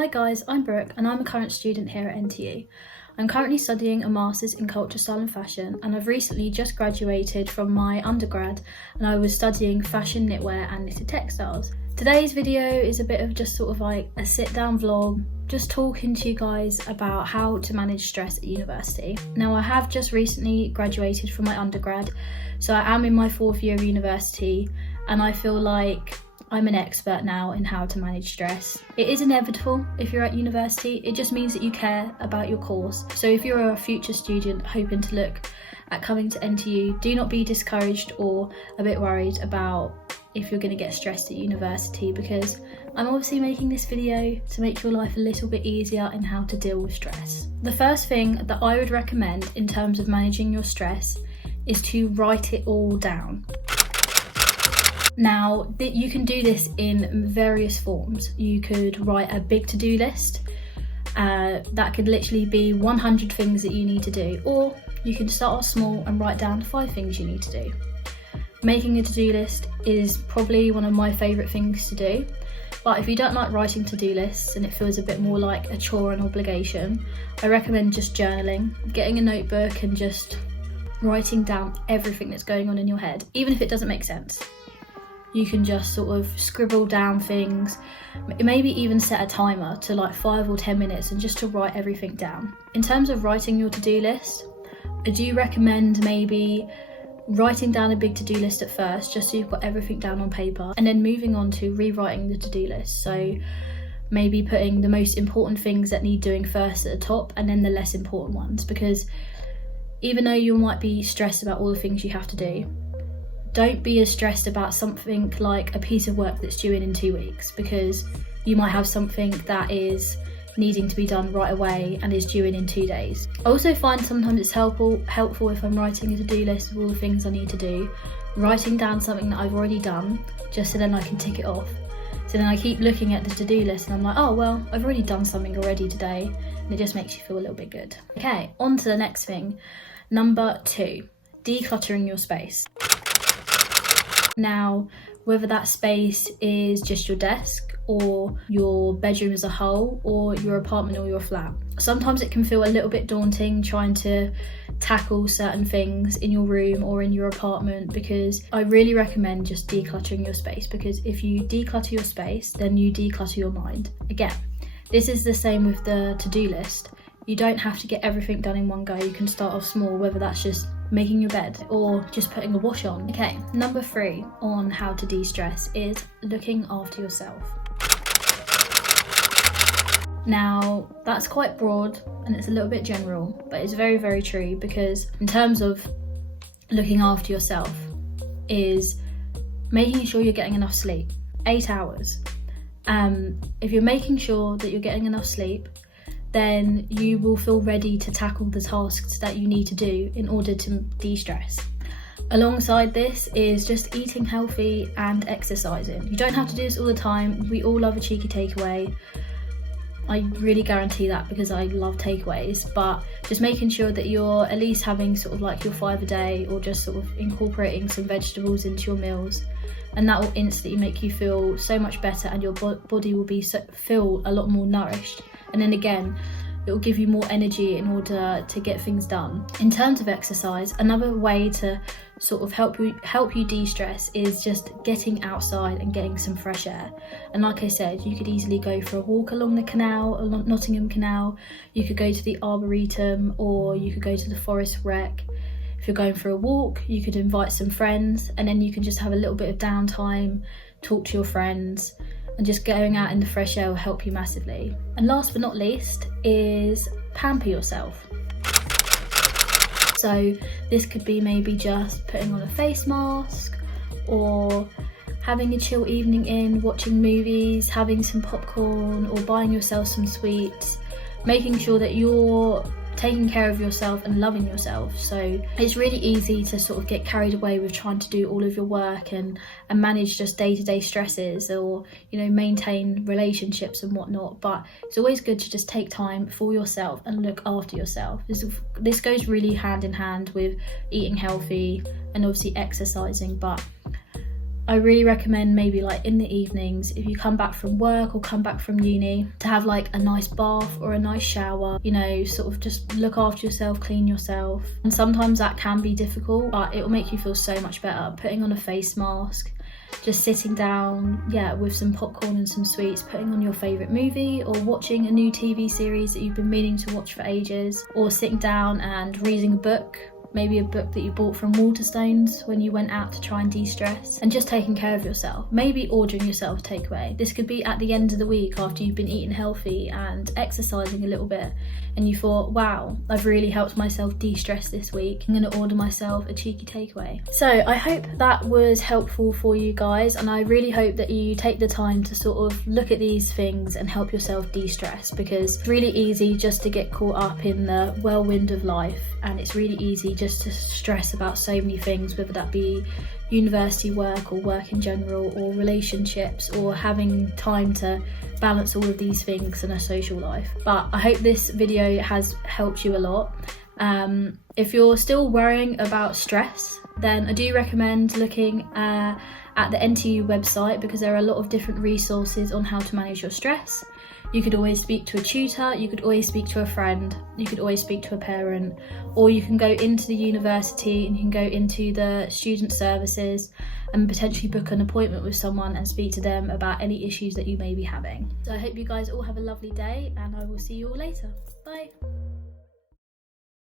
Hi guys, I'm Brooke and I'm a current student here at NTU. I'm currently studying a Masters in Culture, Style and Fashion, and I've recently just graduated from my undergrad and I was studying fashion, knitwear and knitted textiles. Today's video is a bit of just sort of like a sit down vlog, just talking to you guys about how to manage stress at university. Now I have just recently graduated from my undergrad, so I am in my 4th year of university and I feel like I'm an expert now in how to manage stress. It is inevitable if you're at university. It just means that you care about your course. So if you're a future student hoping to look at coming to NTU, do not be discouraged or a bit worried about if you're going to get stressed at university, because I'm obviously making this video to make your life a little bit easier in how to deal with stress. The first thing that I would recommend in terms of managing your stress is to write it all down. Now, you can do this in various forms. You could write a big to-do list. That could literally be 100 things that you need to do, or you can start off small and write down 5 things you need to do. Making a to-do list is probably one of my favourite things to do, but if you don't like writing to-do lists and it feels a bit more like a chore and obligation, I recommend just journaling, getting a notebook and just writing down everything that's going on in your head, even if it doesn't make sense. You can just sort of scribble down things, maybe even set a timer to like 5 or 10 minutes and just to write everything down. In terms of writing your to-do list, I do recommend maybe writing down a big to-do list at first, just so you've got everything down on paper, and then moving on to rewriting the to-do list. So maybe putting the most important things that need doing first at the top and then the less important ones, because even though you might be stressed about all the things you have to do, don't be as stressed about something like a piece of work that's due in 2 weeks, because you might have something that is needing to be done right away and is due in 2 days. I also find sometimes it's helpful if I'm writing a to-do list of all the things I need to do, writing down something that I've already done, just so then I can tick it off. So then I keep looking at the to-do list and I'm like, oh well, I've already done something already today, and it just makes you feel a little bit good. Okay, on to the next thing. Number 2, decluttering your space. Now, whether that space is just your desk or your bedroom as a whole, or your apartment or your flat, sometimes it can feel a little bit daunting trying to tackle certain things in your room or in your apartment, because I really recommend just decluttering your space, because if you declutter your space, then you declutter your mind. Again, this is the same with the to-do list. You don't have to get everything done in one go. You can start off small, whether that's just making your bed or just putting a wash on. Okay, number 3 on how to de-stress is looking after yourself. Now, that's quite broad and it's a little bit general, but it's very, very true, because in terms of looking after yourself is making sure you're getting enough sleep, 8 hours. If you're making sure that you're getting enough sleep, then you will feel ready to tackle the tasks that you need to do in order to de-stress. Alongside this is just eating healthy and exercising. You don't have to do this all the time. We all love a cheeky takeaway. I really guarantee that, because I love takeaways, but just making sure that you're at least having sort of like your 5 a day, or just sort of incorporating some vegetables into your meals, and that will instantly make you feel so much better, and your body will feel a lot more nourished. And then again, it will give you more energy in order to get things done. In terms of exercise, another way to sort of help you de-stress is just getting outside and getting some fresh air. And like I said, you could easily go for a walk along the canal, along Nottingham Canal. You could go to the Arboretum, or you could go to the Forest Rec. If you're going for a walk, you could invite some friends, and then you can just have a little bit of downtime, talk to your friends, and just going out in the fresh air will help you massively. And last but not least is pamper yourself. So this could be maybe just putting on a face mask, or having a chill evening in, watching movies, having some popcorn, or buying yourself some sweets, making sure that you're taking care of yourself and loving yourself. So it's really easy to sort of get carried away with trying to do all of your work and manage just day-to-day stresses, or maintain relationships and whatnot, but it's always good to just take time for yourself and look after yourself. This goes really hand in hand with eating healthy and obviously exercising, but I really recommend maybe like in the evenings, if you come back from work or come back from uni, to have like a nice bath or a nice shower, you know, sort of just look after yourself, clean yourself. And sometimes that can be difficult, but it will make you feel so much better. Putting on a face mask, just sitting down, yeah, with some popcorn and some sweets, putting on your favourite movie, or watching a new TV series that you've been meaning to watch for ages, or sitting down and reading a book. Maybe a book that you bought from Waterstones when you went out to try and de-stress, and just taking care of yourself. Maybe ordering yourself takeaway. This could be at the end of the week after you've been eating healthy and exercising a little bit, and you thought, wow, I've really helped myself de-stress this week. I'm gonna order myself a cheeky takeaway. So I hope that was helpful for you guys, and I really hope that you take the time to sort of look at these things and help yourself de-stress, because it's really easy just to get caught up in the whirlwind of life, and it's really easy just to stress about so many things, whether that be university work or work in general, or relationships, or having time to balance all of these things in a social life. But I hope this video has helped you a lot. If you're still worrying about stress, then I do recommend looking at the NTU website, because there are a lot of different resources on how to manage your stress. You could always speak to a tutor, you could always speak to a friend, you could always speak to a parent, or you can go into the university and you can go into the student services and potentially book an appointment with someone and speak to them about any issues that you may be having. So I hope you guys all have a lovely day, and I will see you all later. Bye.